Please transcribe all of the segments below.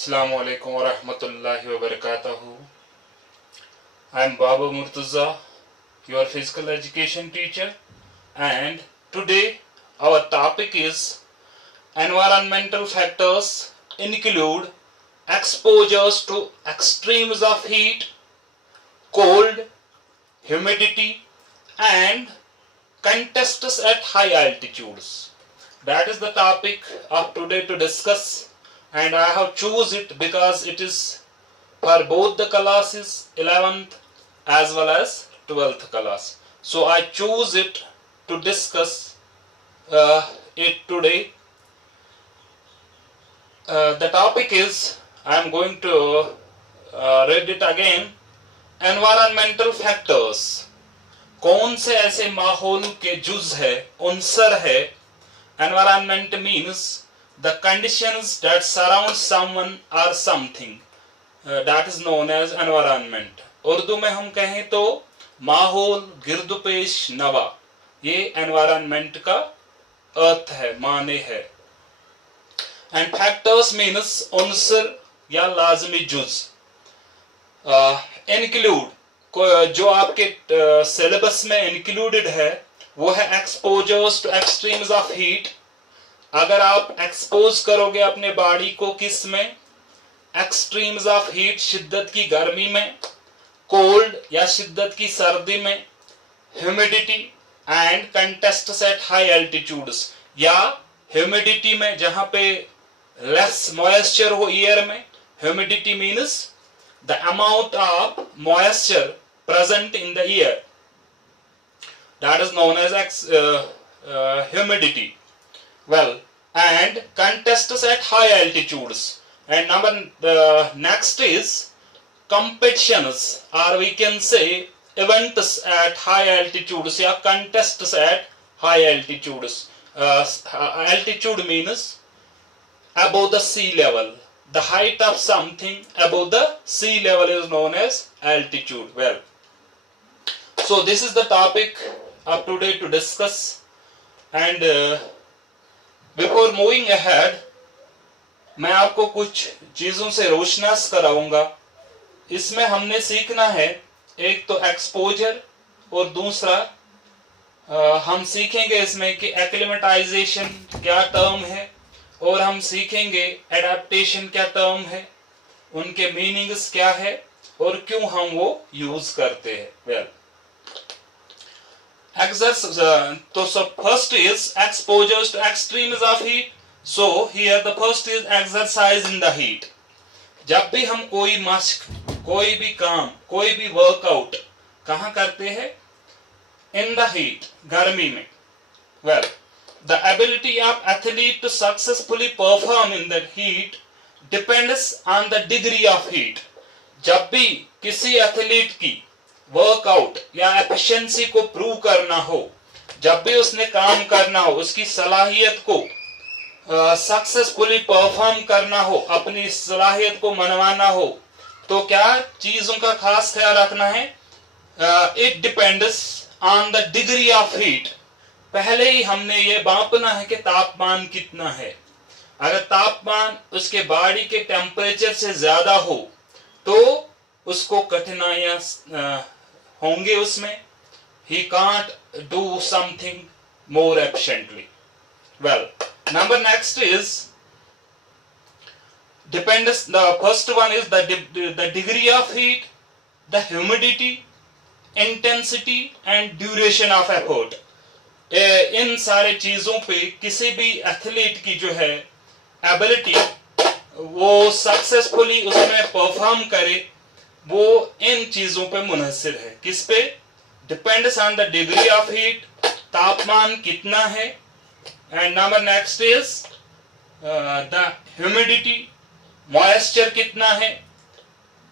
Assalamu alaikum wa rahmatullahi wa barakatuhu. I am Baba Murtaza, your physical education teacher, and today our topic is environmental factors include exposures to extremes of heat, cold, humidity, and contests at high altitudes. That is the topic of today to discuss, and I have choose it because it is for both the classes 11th as well as 12th class. So I choose it to discuss it today. The topic is, I am going to read it again. Environmental factors. कौन से ऐसे माहौल के जुज है, उनसर है. Environment means the conditions that surround someone or something. That is known as environment. Urdu में हम कहें तो माहौल, गिरदुपेश, नवा, ये environment का अर्थ है, माने है. And factors means उनसर या लाजमी जुज. Include, जो आपके सिलेबस में इंक्लूडेड है वो है exposures two extremes of heat. अगर आप एक्सपोज करोगे अपने बॉडी को किस में, एक्सट्रीम्स ऑफ हीट, शिद्दत की गर्मी में, कोल्ड या शिद्दत की सर्दी में, humidity and contests at high altitudes, या ह्यूमिडिटी में जहां पे लेस मॉइस्चर हो एयर में. Humidity means the amount of moisture present in the air, that is known as humidity. Well, and contests at high altitudes. And next is competitions, or we can say events at high altitudes, या contests at high altitudes. Altitude means above the sea level. The height of something above the sea level is known as altitude. Well, so this is the topic of today to discuss. And before moving ahead, मैं आपको कुछ चीजों से रोशनास कराऊंगा. इसमें हमने सीखना है, एक तो एक्सपोजर और दूसरा हम सीखेंगे इसमें कि एक्लिमेटाइजेशन क्या टर्म है, और हम सीखेंगे एडेप्टेशन क्या टर्म है, उनके मीनिंग्स क्या है और क्यों हम वो यूज करते हैं. वेल, तो first is exposures two extremes of heat. So here the first is exercise in the heat. जब भी हम कोई मश्क, कोई भी काम, कोई भी वर्कआउट कहाँ करते हैं, इन द हीट, गर्मी में. Well, the ability of athlete to successfully perform in the heat depends on the degree of heat. जब भी किसी एथलीट की वर्कआउट या एफिशिएंसी को प्रूव करना हो, जब भी उसने काम करना हो, उसकी सलाहियत को सक्सेसफुली परफॉर्म करना हो, अपनी सलाहियत को मनवाना हो, तो क्या चीजों का खास ख्याल रखना है. It depends on the degree of heat. पहले ही हमने ये मापना है कि तापमान कितना है. अगर तापमान उसके बॉडी के टेम्परेचर से ज्यादा हो तो उसको कठिनाइयां होंगे उसमें. He can't do something more efficiently. Well, number next is depends. The first one is the degree of heat, the humidity, intensity and duration of effort. इन सारे चीजों पे किसी भी एथलीट की जो है एबिलिटी, वो सक्सेसफुली उसमें परफॉर्म करे, वो इन चीजों पे मुनहसिर है. किस पे? Depends on the degree of heat, तापमान कितना है. And number next is the humidity, moisture कितना है.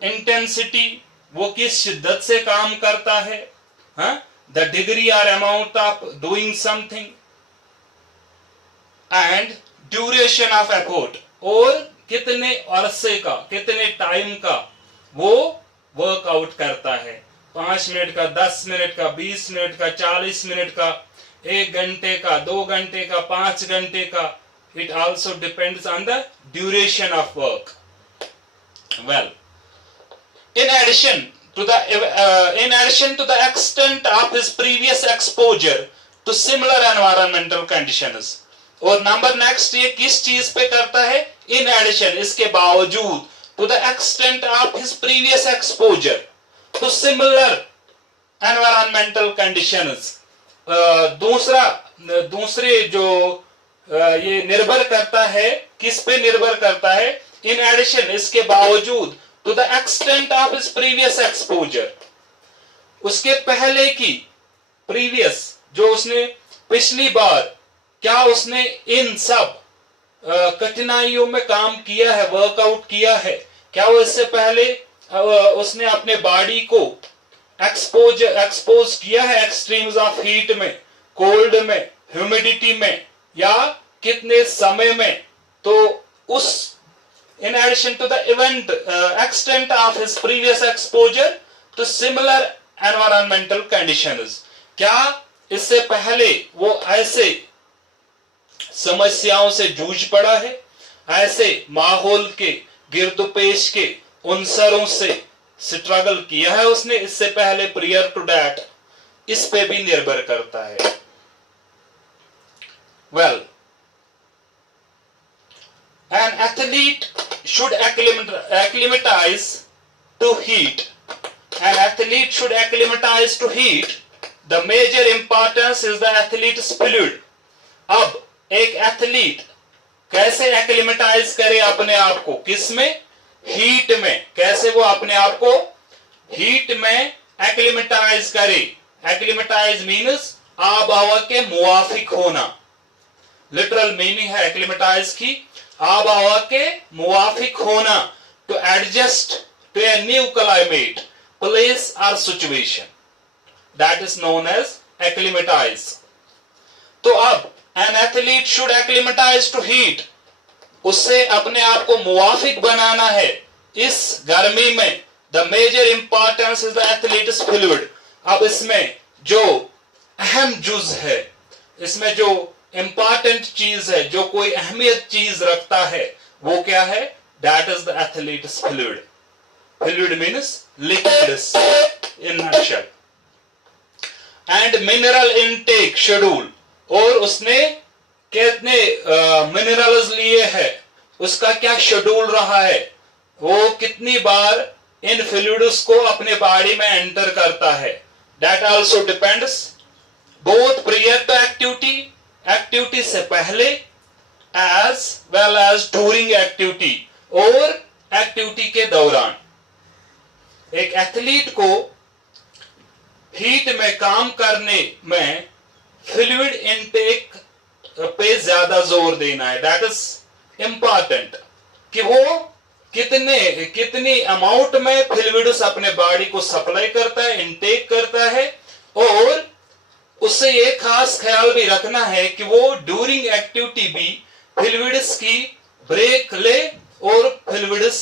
इंटेंसिटी, वो किस शिद्दत से काम करता है. हाँ, the degree or amount of doing something, and duration of effort, और कितने अरसे का, कितने टाइम का वो वर्कआउट करता है. 5 मिनट का, 10 मिनट का, 20 मिनट का, 40 मिनट का, 1 घंटे का, 2 घंटे का, 5 घंटे का. It also depends on the duration of work. Well, in addition to the extent of his previous exposure to similar environmental conditions, और नंबर नेक्स्ट ये किस चीज पे करता है? इन एडिशन, इसके बावजूद, to the extent of his previous exposure to similar environmental conditions. दूसरे जो ये निर्भर करता है, किस पे निर्भर करता है? इन एडिशन, इसके बावजूद, to the extent of his previous exposure, उसके पहले की प्रीवियस, जो उसने पिछली बार क्या उसने इन सब कठिनाइयों में काम किया है, वर्कआउट किया है, क्या वो इससे पहले उसने अपने बॉडी को एक्सपोज किया है एक्सट्रीम्स ऑफ हीट में, कोल्ड में, ह्यूमिडिटी में, या कितने समय में? तो उस in addition to the event extent of his previous exposure to similar environmental conditions, क्या इससे पहले वो ऐसे समस्याओं से जूझ पड़ा है, ऐसे माहौल के गिरदुपेश के उनसरों से स्ट्रगल किया है उसने इससे पहले, प्रियर टू दैट? इस पे भी निर्भर करता है। Well, an athlete should acclimatize to heat. An athlete should acclimatize to heat. The major importance is the athlete's fluid. अब एक एथलीट कैसे एक्लिमेटाइज करे अपने आप को? किसमें? हीट में। कैसे वो अपने आप को हीट में एक्लिमेटाइज करे? एक्लिमेटाइज मीन्स आब हवा के मुवाफिक होना। लिटरल मीनिंग है एक्लिमेटाइज की आब हवा के मुवाफिक होना, to adjust to a new climate, place और situation, that is known as acclimatise. तो अब an athlete should acclimatize to heat, उससे अपने आप को मुवाफिक बनाना है इस गर्मी में। The major importance is the athlete's fluid. अब इसमें जो अहम जुज है, इसमें जो इंपॉर्टेंट चीज है, जो कोई अहमियत चीज रखता है, वो क्या है? That is the athlete's fluid. Fluid means liquids in nutshell. And mineral intake schedule, और उसने कितने मिनरल्स लिए हैं, उसका क्या शेड्यूल रहा है, वो कितनी बार इन फ्लूइड्स को अपने बॉडी में एंटर करता है। That also depends both prior to activity, activity से पहले, as well as during activity, और एक्टिविटी के दौरान। एक एथलीट को हीट में काम करने में फ्लूइड इनटेक पे ज्यादा जोर देना है। दैट इज इंपॉर्टेंट कि वो कितनी अमाउंट में फ्लूइड्स अपने बॉडी को सप्लाई करता है, इनटेक करता है, और उससे ये खास ख्याल भी रखना है कि वो ड्यूरिंग एक्टिविटी भी फ्लूइड्स की ब्रेक ले और फ्लूइड्स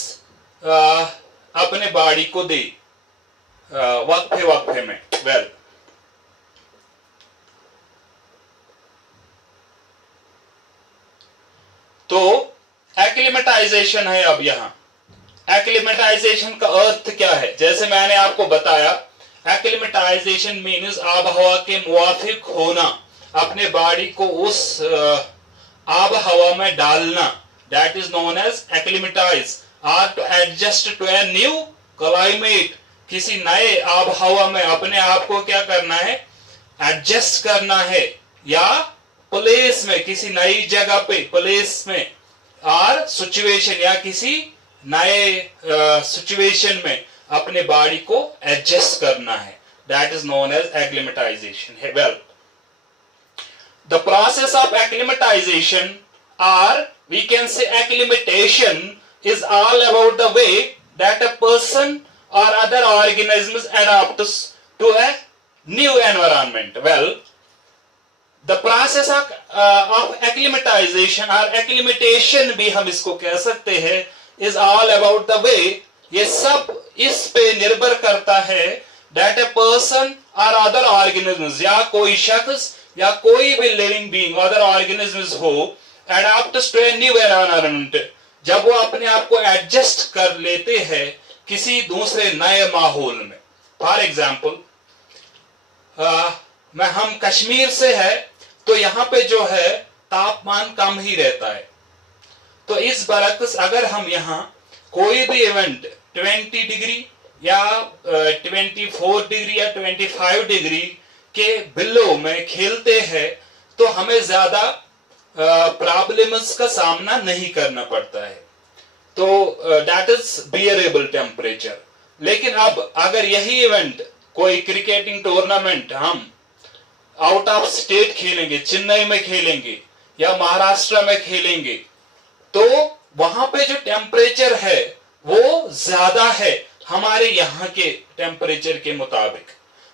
अपने बॉडी को दे वक्फे में। वेल, तो एक्लिमेटाइजेशन है। अब यहां एक्लिमेटाइजेशन का अर्थ क्या है? जैसे मैंने आपको बताया, एक्लिमेटाइजेशन मीन्स आब हवा के मुवाफिक होना, अपने बॉडी को उस आब हवा में डालना। That is known as acclimatise, और to adjust to a new climate, किसी नए आब हवा में अपने आप को क्या करना है? एडजस्ट करना है, या प्लेस में, किसी नई जगह पे, प्लेस में, और सिचुएशन, या किसी नए सिचुएशन में अपने बॉडी को एडजस्ट करना है। That is known as acclimatisation. Well, the process of acclimatisation, और we can say acclimation, is all about the way that a person or other organisms adapts to a new environment. Well, the process of acclimatization or acclimatation भी हम इसको कह सकते हैं, is all about the way, ये सब इस पे निर्भर करता है that a person or other organisms, या कोई शख्स या कोई भी living being, other organisms हो, adapts to a new environment, जब वो अपने आप को एडजस्ट कर लेते हैं किसी दूसरे नए माहौल में। फॉर एग्जाम्पल, हम कश्मीर से है तो यहाँ पे जो है तापमान कम ही रहता है, तो इस बरक्स अगर हम यहाँ कोई भी इवेंट 20 डिग्री या 24 डिग्री या 25 डिग्री के बिलो में खेलते हैं तो हमें ज्यादा प्रॉब्लम्स का सामना नहीं करना पड़ता है, तो दैट इज बियरेबल टेम्परेचर। लेकिन अब अगर यही इवेंट कोई क्रिकेटिंग टूर्नामेंट हम आउट ऑफ स्टेट खेलेंगे, चेन्नई में खेलेंगे या महाराष्ट्र में खेलेंगे, तो वहां पे जो टेम्परेचर है वो ज्यादा है हमारे यहाँ के टेम्परेचर के मुताबिक,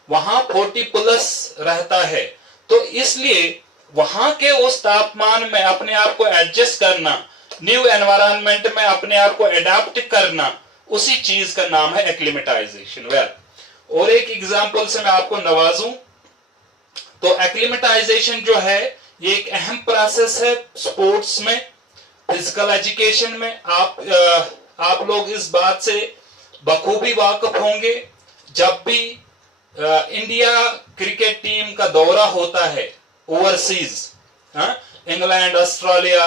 वहां 40 प्लस रहता है। तो इसलिए वहां के उस तापमान में अपने आप को एडजस्ट करना, न्यू एनवायरनमेंट में अपने आप को एडाप्ट करना, उसी चीज का नाम है एक्लिमेटाइजेशन। वेल, और एक एग्जांपल से मैं आपको नवाजूं तो एक्लिमेटाइजेशन जो है ये एक अहम प्रोसेस है स्पोर्ट्स में, फिजिकल एजुकेशन में। आप लोग इस बात से बखूबी वाकिफ होंगे, जब भी इंडिया क्रिकेट टीम का दौरा होता है ओवरसीज, इंग्लैंड, ऑस्ट्रेलिया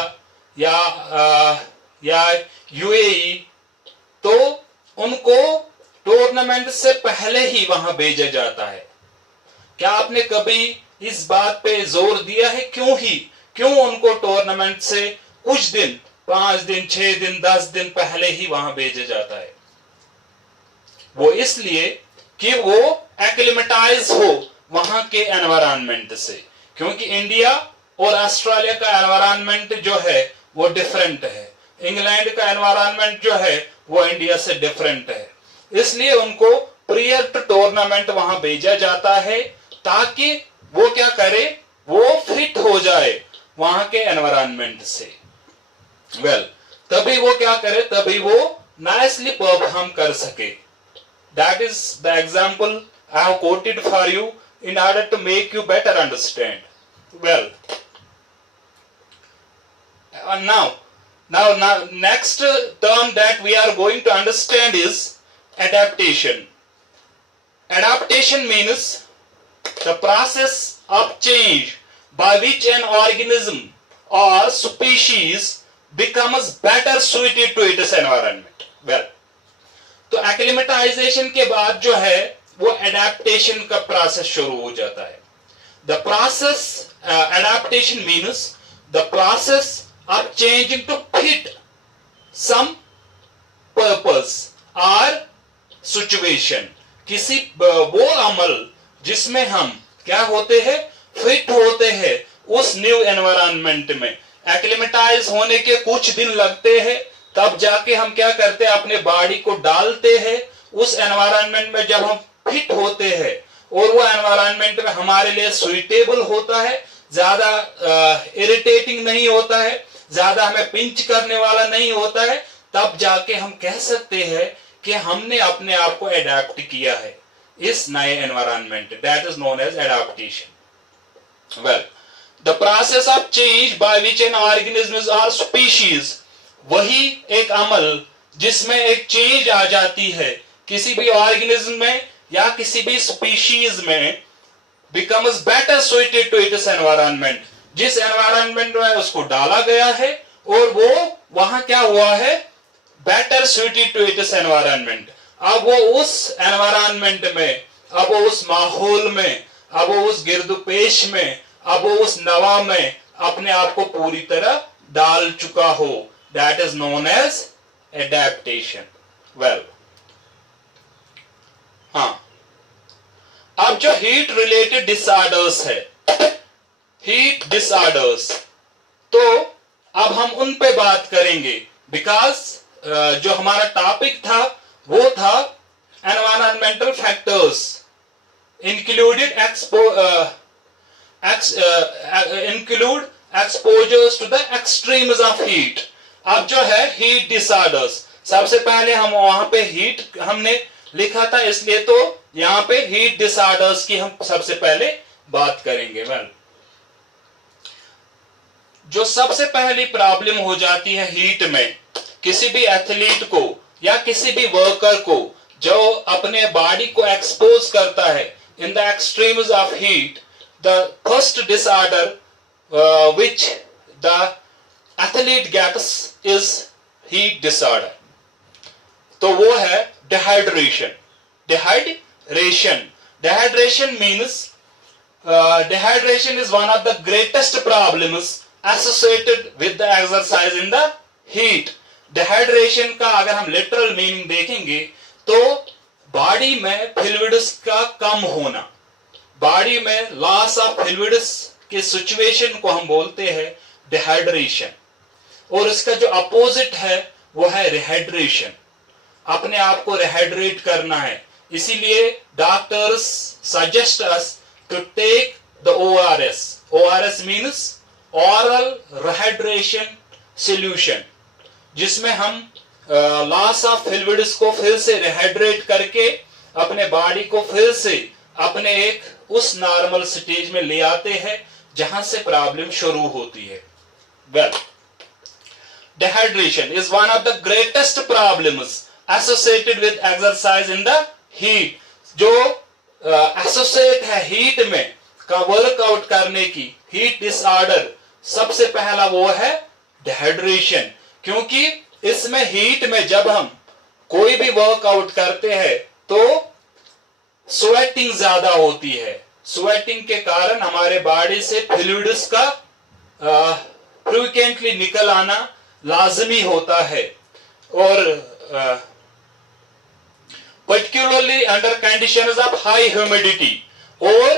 या यूएई, तो उनको टूर्नामेंट से पहले ही वहां भेजा जाता है। क्या आपने कभी इस बात पे जोर दिया है क्यों उनको टूर्नामेंट से कुछ दिन, 5 दिन, 6 दिन, 10 दिन पहले ही वहां भेजा जाता है? वो इसलिए कि वो एक्लिमेटाइज हो वहां के एनवायरनमेंट से, क्योंकि इंडिया और ऑस्ट्रेलिया का एनवायरनमेंट जो है वो डिफरेंट है, इंग्लैंड का एनवायरनमेंट जो है वो इंडिया से डिफरेंट है। इसलिए उनको प्रियर टू टूर्नामेंट वहां भेजा जाता है ताकि वो क्या करे, वो फिट हो जाए वहां के एनवायरनमेंट से। वेल, तभी वो क्या करे, तभी वो नाइसली परफॉर्म कर सके। That is the example I have quoted for you in order to make you better understand. Well, now next term that we are going to understand is adaptation. Adaptation means the process of change by which an organism or species becomes better suited to its environment. Well, तो acclimatisation के बाद जो है वो adaptation का process शुरू हो जाता है। The process adaptation means the process of changing to fit some purpose और सिचुएशन, किसी वो अमल जिसमें हम क्या होते हैं, फिट होते हैं उस न्यू एनवायरनमेंट में। एक्लिमेटाइज होने के कुछ दिन लगते हैं, तब जाके हम क्या करते हैं, अपने बॉडी को डालते हैं उस एनवायरनमेंट में। जब हम फिट होते हैं और वो एनवायरनमेंट में हमारे लिए सुइटेबल होता है, ज्यादा इरिटेटिंग नहीं होता है, ज्यादा हमें पिंच करने वाला नहीं होता है, तब जाके हम कह सकते हैं कि हमने अपने आप को एडेप्ट किया है इस नए environment. That is known as adaptation. Well, the process of change by which an organism और स्पीशीज, वही एक अमल जिसमें एक चेंज आ जाती है किसी भी ऑर्गेनिज्म में या किसी भी स्पीशीज में, becomes better suited to its environment, जिस एनवायरनमेंट में उसको डाला गया है और वो वहां क्या हुआ है, better suited to its environment। अब वो उस एनवायरनमेंट में, अब वो उस माहौल में, अब वो उस गिरदुपेश में, अब वो उस नवा में अपने आप को पूरी तरह डाल चुका हो। That is known as adaptation. Well, अब जो हीट रिलेटेड डिसऑर्डर्स है, हीट डिसऑर्डर्स, तो अब हम उन पे बात करेंगे, बिकॉज जो हमारा टॉपिक था वो था environmental factors include exposures to the extremes of heat. अब जो है हीट डिसऑर्डर्स, सबसे पहले हम वहां पे हीट हमने लिखा था, इसलिए तो यहां पे हीट डिसऑर्डर्स की हम सबसे पहले बात करेंगे। वेल, जो सबसे पहली प्रॉब्लम हो जाती है हीट में किसी भी एथलीट को या किसी भी वर्कर को जो अपने बॉडी को एक्सपोज करता है in the extremes of heat, the first disorder which the athlete gets is heat disorder. तो वो है dehydration. Dehydration means dehydration is one of the greatest problems associated with the exercise in the heat. Dehydration का अगर हम literal meaning देखेंगे तो body में fluids का कम होना, बॉडी में लॉस ऑफ फ्लूइड्स के सिचुएशन को हम बोलते हैं डिहाइड्रेशन, और इसका जो अपोजिट है वो है रिहाइड्रेशन। अपने आप को रिहाइड्रेट करना है, इसीलिए doctors suggest us to take the ORS. ORS means oral rehydration solution, जिसमें हम लॉस ऑफ फ्लूइड्स को फिर से रिहाइड्रेट करके अपने बॉडी को फिर से अपने एक उस नॉर्मल स्टेज में ले आते हैं जहां से प्रॉब्लम शुरू होती है। Well, dehydration is one of the greatest problems associated with exercise in the heat. जो एसोसिएट है हीट में का वर्कआउट करने की, हीट डिसऑर्डर, सबसे पहला वो है डिहाइड्रेशन। क्योंकि इसमें हीट में जब हम कोई भी वर्कआउट करते हैं तो स्वेटिंग ज्यादा होती है। स्वेटिंग के कारण हमारे बॉडी से फ्लूइड्स का फ्रीक्वेंटली निकल आना लाजमी होता है, और particularly under conditions of high humidity, और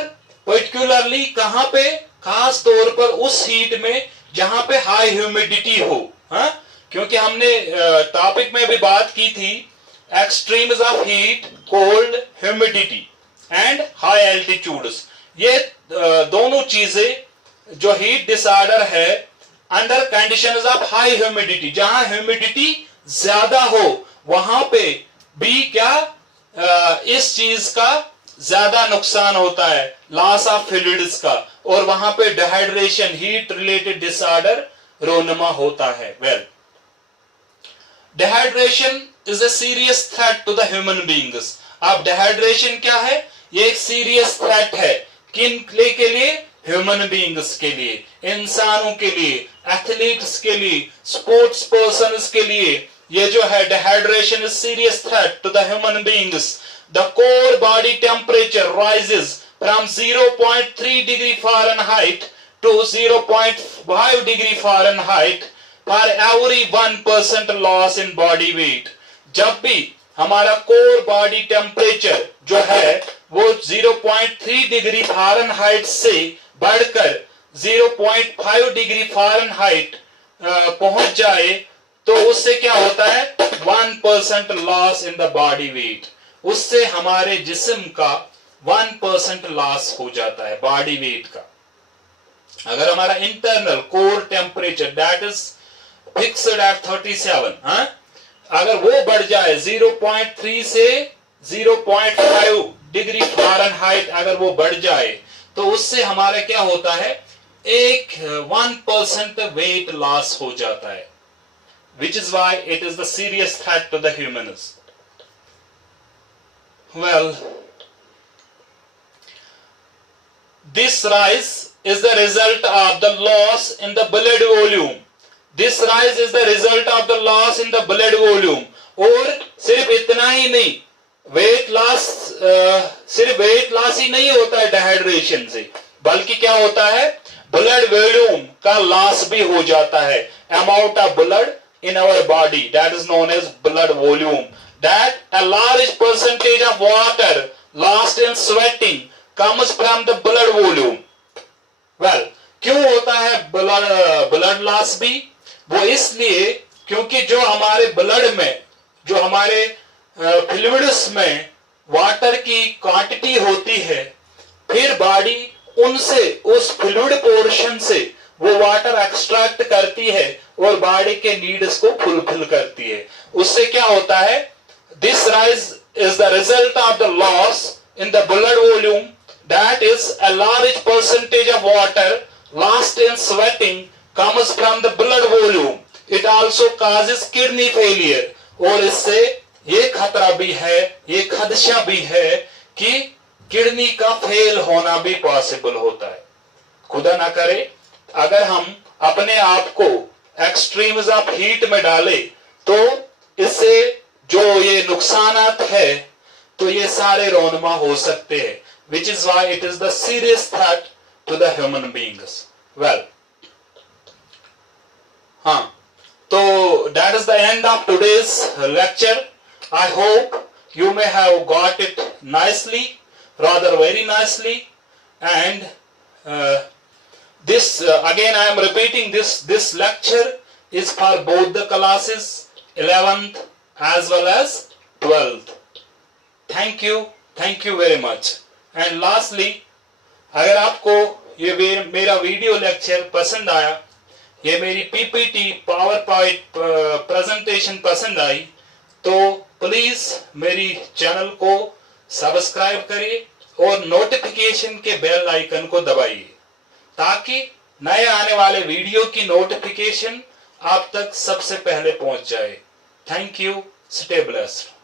पर्टिकुलरली कहां पे, खास तौर पर उस हीट में जहां पे हाई ह्यूमिडिटी हो। हाँ, क्योंकि हमने टॉपिक में भी बात की थी extremes of heat, cold, humidity and high altitudes. ये दोनों चीजें जो हीट डिसऑर्डर है under conditions of high humidity, जहां ह्यूमिडिटी ज्यादा हो वहां पे भी क्या इस चीज का ज्यादा नुकसान होता है, लॉस ऑफ फ्लूइड्स का, और वहां पे डिहाइड्रेशन, हीट रिलेटेड डिसऑर्डर रोनमा होता है। Well, dehydration is a serious threat to the human beings. अब डिहाइड्रेशन क्या है? ये एक सीरियस थ्रेट है किन के लिए? ह्यूमन बीइंग्स के लिए, इंसानों के लिए, एथलीट्स के लिए, स्पोर्ट्स पर्सन्स के लिए। ये जो है dehydration is serious threat to the human beings. The core body temperature rises from 0.3 degree Fahrenheit to 0.5 degree Fahrenheit for every 1% loss in body weight. जब भी हमारा कोर बॉडी टेम्परेचर जो है वो 0.3 डिग्री फ़ारेनहाइट से बढ़कर 0.5 डिग्री फ़ारेनहाइट पहुंच जाए तो उससे क्या होता है? 1% loss in the body weight. उससे हमारे जिस्म का 1% लॉस हो जाता है बॉडी वेट का। अगर हमारा internal core temperature that is fixed at 37, अगर वो बढ़ जाए 0.3 से 0.5 डिग्री फ़ारेनहाइट, अगर वो बढ़ जाए तो उससे हमारा क्या होता है? एक 1% वेट लॉस हो जाता है, which is why it is the serious threat to the humans. Well, this rise is the result of the loss in the blood volume. This rise is the result of the loss in the blood volume. और सिर्फ इतना ही नहीं, weight loss सिर्फ weight loss ही नहीं होता है dehydration से, बल्कि क्या होता है? ब्लड वॉल्यूम का लॉस भी हो जाता है। Amount of blood in our body, that is known as blood volume, that a large percentage of water lost in sweating comes from the blood volume. Well, क्यों होता है ब्लड लॉस भी? वो इसलिए क्योंकि जो हमारे ब्लड में, जो हमारे फ्लूइड्स में वाटर की क्वांटिटी होती है, फिर बॉडी उनसे, उस फ्लूइड पोर्शन से वो वाटर एक्सट्रैक्ट करती है और बॉडी के नीड्स को फुलफिल करती है। उससे क्या होता है? This rise is the result of the loss in the blood volume, that is a large percentage of water lost in sweating comes from the blood volume. It also causes kidney failure, और इससे ये खतरा भी है, ये खदशा भी है कि किडनी का फेल होना भी पॉसिबल होता है। खुदा ना करे अगर हम अपने आप को एक्सट्रीम्स ऑफ हीट में डाले तो इससे जो ये नुकसानात है तो ये सारे रोनमा हो सकते हैं, which is why it is the serious threat to the human beings. Well, हाँ, तो that is the end of today's lecture. I hope you may have got it nicely, rather very nicely, and this again I am repeating, this lecture is for both the classes 11th as well as 12th. Thank you very much. And lastly, अगर आपको ये मेरा video lecture पसंद आया, ये मेरी PPT power point presentation पसंद आई, तो प्लीज मेरी चैनल को सब्सक्राइब करिए और नोटिफिकेशन के बेल आइकन को दबाइए ताकि नए आने वाले वीडियो की नोटिफिकेशन आप तक सबसे पहले पहुंच जाए। Thank you, stay blessed.